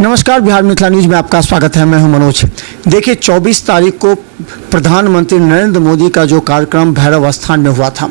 नमस्कार, बिहार मिथिला न्यूज में आपका स्वागत है। मैं हूं मनोज। देखिए, 24 तारीख को प्रधानमंत्री नरेंद्र मोदी का जो कार्यक्रम भैरव स्थान में हुआ था,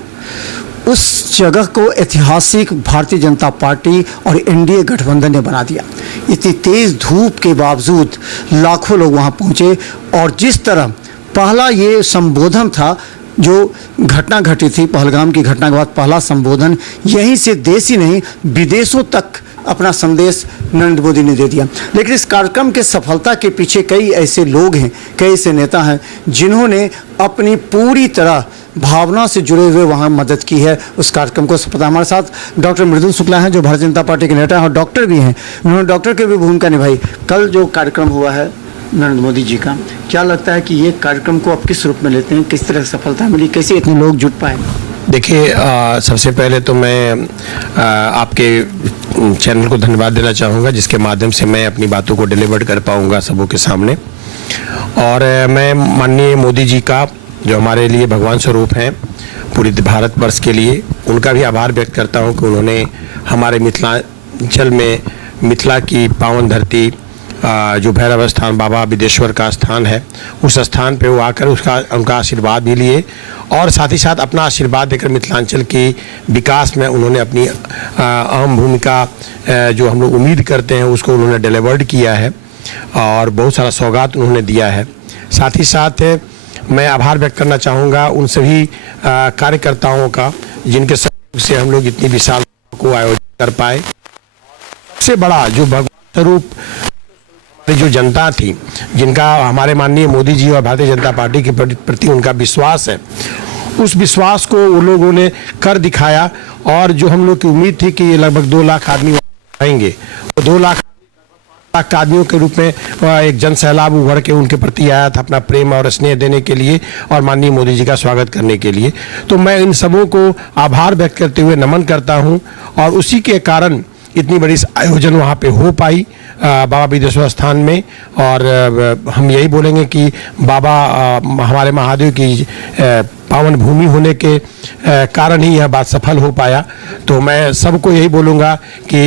उस जगह को ऐतिहासिक भारतीय जनता पार्टी और एनडीए गठबंधन ने बना दिया। इतनी तेज धूप के बावजूद लाखों लोग वहां पहुंचे और जिस तरह पहला ये संबोधन था, जो घटना घटी थी पहलगाम की घटना के बाद पहला संबोधन, यहीं से देश ही नहीं विदेशों तक अपना संदेश नरेंद्र मोदी ने दे दिया। लेकिन इस कार्यक्रम के सफलता के पीछे कई ऐसे लोग हैं, कई ऐसे नेता हैं जिन्होंने अपनी पूरी तरह भावना से जुड़े हुए वहाँ मदद की है उस कार्यक्रम को सफलता। हमारे साथ डॉक्टर मृदुल शुक्ला हैं, जो भारतीय जनता पार्टी के नेता हैं और डॉक्टर भी हैं। उन्होंने डॉक्टर की भी भूमिका निभाई। कल जो कार्यक्रम हुआ है नरेंद्र मोदी जी का, क्या लगता है कि ये कार्यक्रम को आप किस रूप में लेते हैं? किस तरह सफलता मिली? कैसे इतने लोग जुट पाए? देखिए, सबसे पहले तो मैं आपके चैनल को धन्यवाद देना चाहूँगा, जिसके माध्यम से मैं अपनी बातों को डिलीवर कर पाऊँगा सबों के सामने। और मैं माननीय मोदी जी का, जो हमारे लिए भगवान स्वरूप हैं पूरी भारतवर्ष के लिए, उनका भी आभार व्यक्त करता हूँ कि उन्होंने हमारे मिथिलांचल में, मिथिला की पावन धरती जो भैरव स्थान बाबा बिदेश्वर का स्थान है, उस स्थान पे वो आकर उनका आशीर्वाद भी लिए और साथ ही साथ अपना आशीर्वाद देकर मिथिलांचल की विकास में उन्होंने अपनी अहम भूमिका, जो हम लोग उम्मीद करते हैं, उसको उन्होंने डिलीवर्ड किया है और बहुत सारा सौगात उन्होंने दिया है। साथ ही साथ मैं आभार व्यक्त करना चाहूँगा उन सभी कार्यकर्ताओं का, जिनके सहयोग से हम लोग इतनी विशाल को आयोजित कर पाए। सबसे बड़ा जो भगवान स्वरूप जो जनता थी, जिनका हमारे माननीय मोदी जी और भारतीय जनता पार्टी के प्रति उनका विश्वास है, उस विश्वास को वो लोगों ने कर दिखाया। और जो हम लोग की उम्मीद थी कि ये लगभग 2 लाख आदमी आएंगे, तो 2 लाख आदमियों के रूप में एक जन सैलाब उभर के उनके प्रति आया था, अपना प्रेम और स्नेह देने के लिए और माननीय मोदी जी का स्वागत करने के लिए। तो मैं इन सबों को आभार व्यक्त करते हुए नमन करता हूँ और उसी के कारण इतनी बड़ी आयोजन वहाँ पे हो पाई बाबा बिदेश्वर स्थान में। और हम यही बोलेंगे कि बाबा हमारे महादेव की पावन भूमि होने के कारण ही यह बात सफल हो पाया। तो मैं सबको यही बोलूँगा कि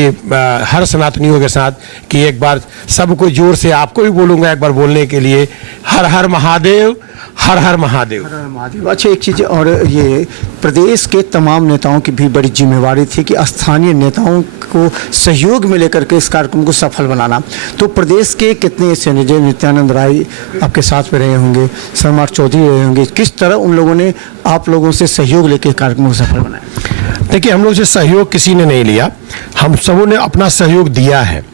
हर सनातनियों के साथ कि एक बार सबको जोर से, आपको भी बोलूँगा एक बार बोलने के लिए, हर हर महादेव, हर हर महादेव, हर हर महादेव। अच्छा, एक चीज़ और, ये प्रदेश के तमाम नेताओं की भी बड़ी जिम्मेवारी थी कि स्थानीय नेताओं को सहयोग में लेकर के इस कार्यक्रम को सफल बनाना। तो प्रदेश के कितने ऐसे, जय नित्यानंद राय आपके साथ में रहे होंगे, शर्मा चौधरी रहे होंगे, किस तरह उन लोगों ने आप लोगों से सहयोग लेकर कार्यक्रम को सफल बनाया? देखिए, हम लोग से सहयोग किसी ने नहीं लिया, हम सबों ने अपना सहयोग दिया है।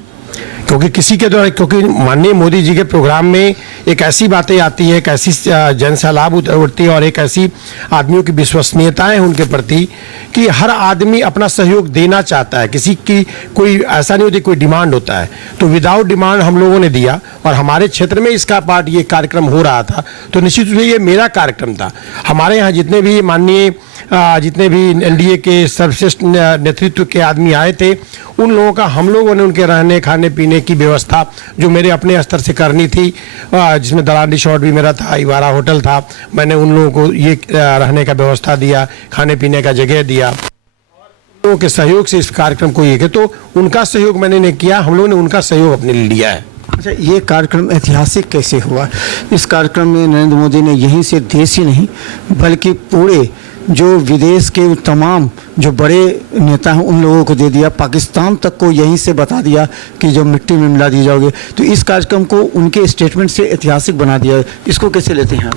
क्योंकि किसी के द्वारा, क्योंकि माननीय मोदी जी के प्रोग्राम में एक ऐसी बातें आती है, एक ऐसी जन सैलाब उठती है और एक ऐसी आदमियों की विश्वसनीयता है उनके प्रति कि हर आदमी अपना सहयोग देना चाहता है। किसी की कोई ऐसा नहीं होती, कोई डिमांड होता है, तो विदाउट डिमांड हम लोगों ने दिया। और हमारे क्षेत्र में इसका पार्ट ये कार्यक्रम हो रहा था, तो निश्चित रूप से ये मेरा कार्यक्रम था। हमारे यहाँ जितने भी माननीय जितने भी एनडीए के सर्वश्रेष्ठ नेतृत्व के आदमी आए थे, उन लोगों का, हम लोगों ने उनके रहने खाने पीने की व्यवस्था जो मेरे अपने स्तर से करनी थी, जिसमें दलाल रिसोर्ट भी मेरा था, इवारा होटल था, मैंने उन लोगों को ये रहने का व्यवस्था दिया, खाने पीने का जगह दिया। लोगों के सहयोग से इस कार्यक्रम को ये, तो उनका सहयोग मैंने नहीं किया, हम लोगों ने उनका सहयोग अपने लिए लिया है। अच्छा, ये कार्यक्रम ऐतिहासिक कैसे हुआ? इस कार्यक्रम में नरेंद्र मोदी ने यहीं से देश ही नहीं बल्कि पूरे जो विदेश के तमाम जो बड़े नेता हैं उन लोगों को दे दिया, पाकिस्तान तक को यहीं से बता दिया कि जो मिट्टी में मिला दिए जाओगे। तो इस कार्यक्रम को उनके स्टेटमेंट से ऐतिहासिक बना दिया। इसको कैसे लेते हैं आप?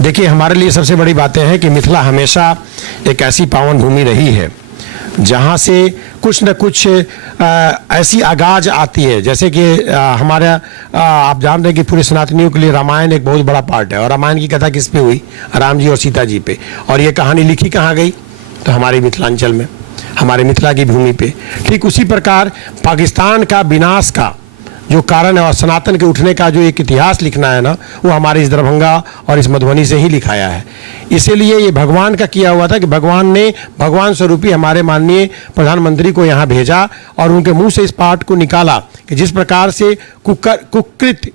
देखिए, हमारे लिए सबसे बड़ी बातें हैं कि मिथिला हमेशा एक ऐसी पावन भूमि रही है जहाँ से कुछ न कुछ ऐसी आगाज आती है, जैसे कि हमारा आप जान रहे हैं कि पूरे सनातनियों के लिए रामायण एक बहुत बड़ा पार्ट है। और रामायण की कथा किस पे हुई? राम जी और सीता जी पे। और ये कहानी लिखी कहाँ गई? तो हमारे मिथिलांचल में, हमारे मिथिला की भूमि पे। ठीक उसी प्रकार पाकिस्तान का विनाश का जो कारण है और सनातन के उठने का जो एक इतिहास लिखना है ना, वो हमारे इस दरभंगा और इस मधुबनी से ही लिखाया है। इसीलिए ये भगवान का किया हुआ था कि भगवान ने भगवान स्वरूपी हमारे माननीय प्रधानमंत्री को यहाँ भेजा और उनके मुंह से इस पाठ को निकाला कि जिस प्रकार से कुकृत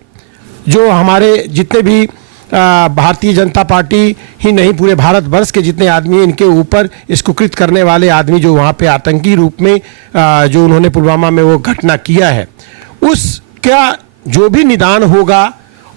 जो हमारे जितने भी भारतीय जनता पार्टी ही नहीं, पूरे भारतवर्ष के जितने आदमी, इनके ऊपर इस कुकृत करने वाले आदमी जो वहाँ पे आतंकी रूप में जो उन्होंने पुलवामा में वो घटना किया है, उस उसका जो भी निदान होगा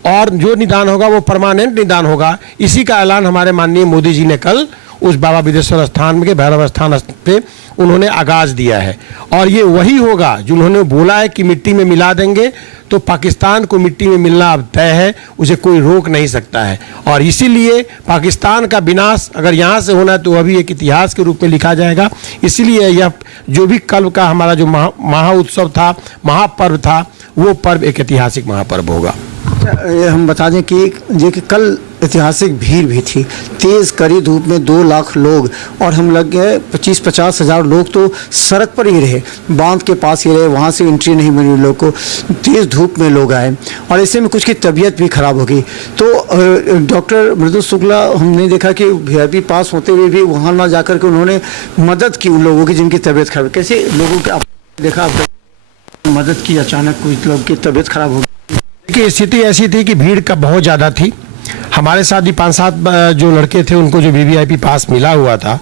और जो निदान होगा वो परमानेंट निदान होगा, इसी का ऐलान हमारे माननीय मोदी जी ने कल उस बाबा बिदेश्वर स्थान के भैरव स्थान पे उन्होंने आगाज दिया है। और ये वही होगा जो उन्होंने बोला है कि मिट्टी में मिला देंगे, तो पाकिस्तान को मिट्टी में मिलना अब तय है, उसे कोई रोक नहीं सकता है। और इसीलिए पाकिस्तान का विनाश अगर यहाँ से होना है तो अभी एक इतिहास के रूप में लिखा जाएगा। इसीलिए यह जो भी कल का हमारा जो महा उत्सव था, महापर्व था, वो पर्व एक ऐतिहासिक महापर्व होगा। हम बता दें कि कल ऐतिहासिक भीड़ भी थी, तेज़ कड़ी धूप में 2 लाख लोग, और हम लग गए 25-50 हज़ार लोग तो सड़क पर ही रहे, बांध के पास ही रहे, वहाँ से एंट्री नहीं मिली लोग को, तेज़ धूप में लोग आए और ऐसे में कुछ की तबीयत भी खराब हो गई। तो डॉक्टर मृदुल शुक्ला, हमने देखा कि VIP पास होते हुए भी वहाँ ना जाकर के उन्होंने मदद की उन लोगों की जिनकी तबीयत खराब। कैसे लोगों के आपने देखा मदद की, अचानक कुछ लोग की तबीयत खराब हो गई? देखिए, स्थिति ऐसी थी कि भीड़ का बहुत ज़्यादा थी। हमारे साथ भी 5-7 जो लड़के थे उनको जो VVIP पास मिला हुआ था,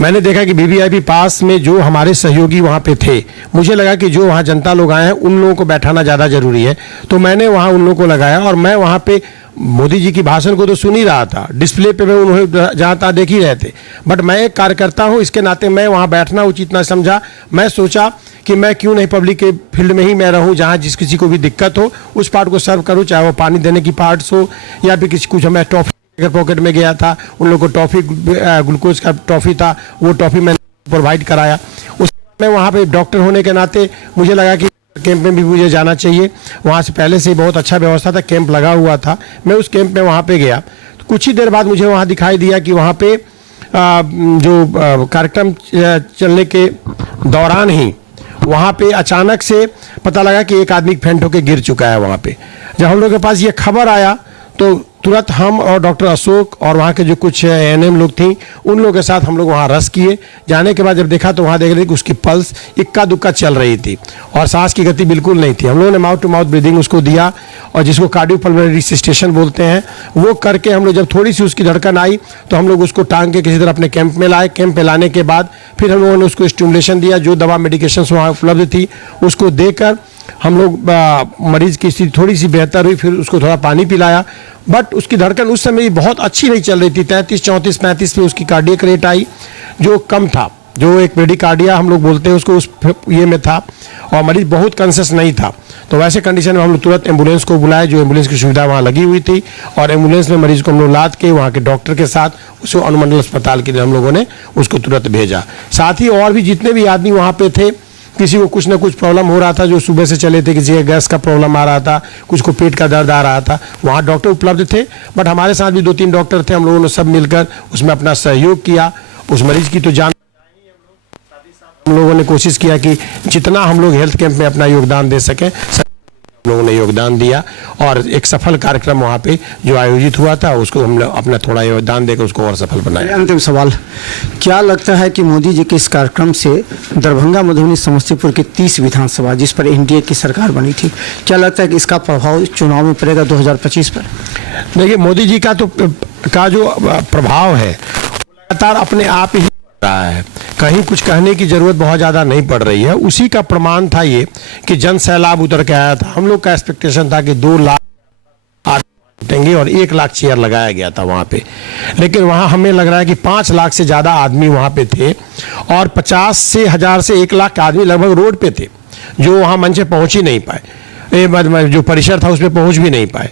मैंने देखा कि VVIP पास में जो हमारे सहयोगी वहाँ पे थे, मुझे लगा कि जो वहाँ जनता लोग आए हैं उन लोगों को बैठाना ज़्यादा ज़रूरी है, तो मैंने वहाँ उन लोगों को लगाया। और मैं वहाँ पे मोदी जी की भाषण को तो सुन ही रहा था, डिस्प्ले पे मैं उन्हें जहाँ तहाँ देख ही रहे थे, बट मैं एक कार्यकर्ता हूँ, इसके नाते मैं वहाँ बैठना उचित ना समझा। मैं सोचा कि मैं क्यों नहीं पब्लिक के फील्ड में ही मैं रहूं, जहां जिस किसी को भी दिक्कत हो उस पार्ट को सर्व करूं, चाहे वो पानी देने की पार्ट्स हो या फिर किसी कुछ। मैं टॉफ़ी लेकर पॉकेट में गया था, उन लोगों को टॉफ़ी, ग्लूकोज का टॉफ़ी था, वो टॉफ़ी मैंने प्रोवाइड कराया। उस मैं वहाँ पे डॉक्टर होने के नाते मुझे लगा कि कैंप में भी मुझे जाना चाहिए। वहाँ से पहले से बहुत अच्छा व्यवस्था था, कैंप लगा हुआ था, मैं उस कैंप में वहाँ पे गया। तो कुछ ही देर बाद मुझे वहाँ दिखाई दिया कि वहाँ पे जो कार्यक्रम चलने के दौरान ही वहाँ पे अचानक से पता लगा कि एक आदमी फेंट होकर गिर चुका है वहाँ पे। जब हम लोग के पास ये खबर आया तो तुरंत हम और डॉक्टर अशोक और वहाँ के जो कुछ ANM लोग थी उन लोगों के साथ हम लोग वहाँ रस किए। जाने के बाद जब देखा तो वहाँ देख रहे थे कि उसकी पल्स इक्का दुक्का चल रही थी और सांस की गति बिल्कुल नहीं थी। हम लोगों ने माउथ टू माउथ ब्रीदिंग उसको दिया और जिसको कार्डियोपल्मोनरी रिससिटेशन बोलते हैं वो करके हम लोग जब थोड़ी सी उसकी धड़कन आई तो हम लोग उसको टांग के किसी तरह अपने कैंप में लाए। कैंप में लाने के बाद फिर हम लोगों ने उसको स्टिमुलेशन दिया, जो दवा मेडिकेशन वहाँ उपलब्ध थी उसको देकर हम लोग मरीज की स्थिति थोड़ी सी बेहतर हुई। फिर उसको थोड़ा पानी पिलाया, बट उसकी धड़कन उस समय बहुत अच्छी नहीं चल रही थी। 33, 34, 35 पे उसकी कार्डियक रेट आई, जो कम था, जो एक ब्रेडिकार्डिया हम लोग बोलते हैं उसको, उस ये में था और मरीज बहुत कॉन्शियस नहीं था। तो वैसे कंडीशन में हम लोग तुरंत एम्बुलेंस को बुलाया, जो एम्बुलेंस की सुविधा वहाँ लगी हुई थी, और एम्बुलेंस में मरीज को हम लोग लाद के वहाँ के डॉक्टर के साथ उसको अनुमंडल अस्पताल के लिए हम लोगों ने उसको तुरंत भेजा। साथ ही और भी जितने भी आदमी वहाँ पे थे, किसी को कुछ ना कुछ प्रॉब्लम हो रहा था, जो सुबह से चले थे, किसी का गैस का प्रॉब्लम आ रहा था, कुछ को पेट का दर्द आ रहा था, वहाँ डॉक्टर उपलब्ध थे। बट हमारे साथ भी 2-3 डॉक्टर थे, हम लोगों ने सब मिलकर उसमें अपना सहयोग किया। उस मरीज की तो जान हम लोगों ने कोशिश किया कि जितना हम लोग हेल्थ कैंप में अपना योगदान दे सकें, हम लोगों ने योगदान दिया और एक सफल कार्यक्रम वहाँ पे जो आयोजित हुआ था उसको हम लोग अपना थोड़ा योगदान देकर उसको और सफल बनाया। अंतिम सवाल, क्या लगता है कि मोदी जी के इस कार्यक्रम से दरभंगा, मधुबनी, समस्तीपुर की 30 विधानसभा जिस पर NDA की सरकार बनी थी, क्या लगता है कि इसका प्रभाव चुनाव में पड़ेगा 2025 पर? देखिए, मोदी जी का जो प्रभाव है लगातार अपने आप ही रहा है, कहीं कुछ कहने की जरूरत बहुत ज़्यादा नहीं पड़ रही है। उसी का प्रमाण था ये कि जन सैलाब उतर के आया था। हम लोग का एक्सपेक्टेशन था कि 2 लाख आदमी और 1 लाख चेयर लगाया गया था वहाँ पे, लेकिन वहाँ हमें लग रहा है कि 5 लाख से ज़्यादा आदमी वहाँ पे थे और 50 से 1000 से 1 लाख आदमी लगभग रोड पे थे, जो वहाँ मंच पे पहुँच ही नहीं पाए, जो परिसर था उसमें पहुँच भी नहीं पाए।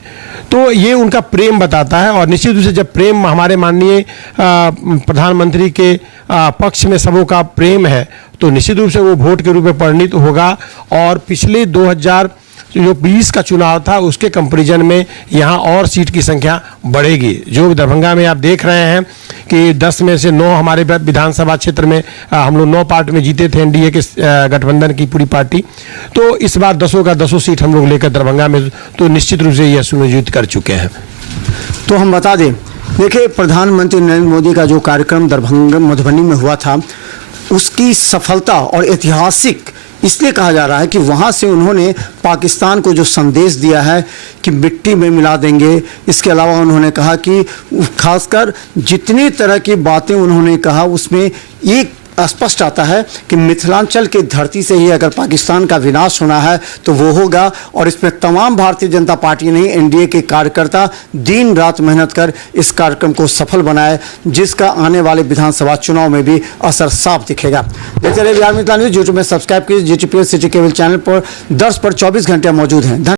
तो ये उनका प्रेम बताता है और निश्चित रूप से जब प्रेम हमारे माननीय प्रधानमंत्री के पक्ष में सबों का प्रेम है तो निश्चित रूप से वो वोट के रूप में परिणित होगा। और पिछले 2020 का चुनाव था उसके कंपैरिजन में यहाँ और सीट की संख्या बढ़ेगी। जो दरभंगा में आप देख रहे हैं कि 10 में से 9 हमारे विधानसभा क्षेत्र में हम लोग 9 पार्ट में जीते थे, NDA के गठबंधन की पूरी पार्टी, तो इस बार 10 का 10 सीट हम लोग लेकर दरभंगा में तो निश्चित रूप से यह सुनिश्चित कर चुके हैं। तो हम बता दें, देखिए प्रधानमंत्री नरेंद्र मोदी का जो कार्यक्रम दरभंगा, मधुबनी में हुआ था उसकी सफलता और ऐतिहासिक इसलिए कहा जा रहा है कि वहाँ से उन्होंने पाकिस्तान को जो संदेश दिया है कि मिट्टी में मिला देंगे। इसके अलावा उन्होंने कहा कि खासकर जितनी तरह की बातें उन्होंने कहा उसमें एक स्पष्ट आता है कि मिथिलांचल की धरती से ही अगर पाकिस्तान का विनाश होना है तो वो होगा, और इसमें तमाम भारतीय जनता पार्टी नहीं, एनडीए के कार्यकर्ता दिन रात मेहनत कर इस कार्यक्रम को सफल बनाए, जिसका आने वाले विधानसभा चुनाव में भी असर साफ दिखेगा। देखते रहिए बिहार मिथिला न्यूज। यूट्यूब में सब्सक्राइब कीजिए। GTPL सिटी केबल चैनल पर 10 पर 24 घंटे मौजूद हैं।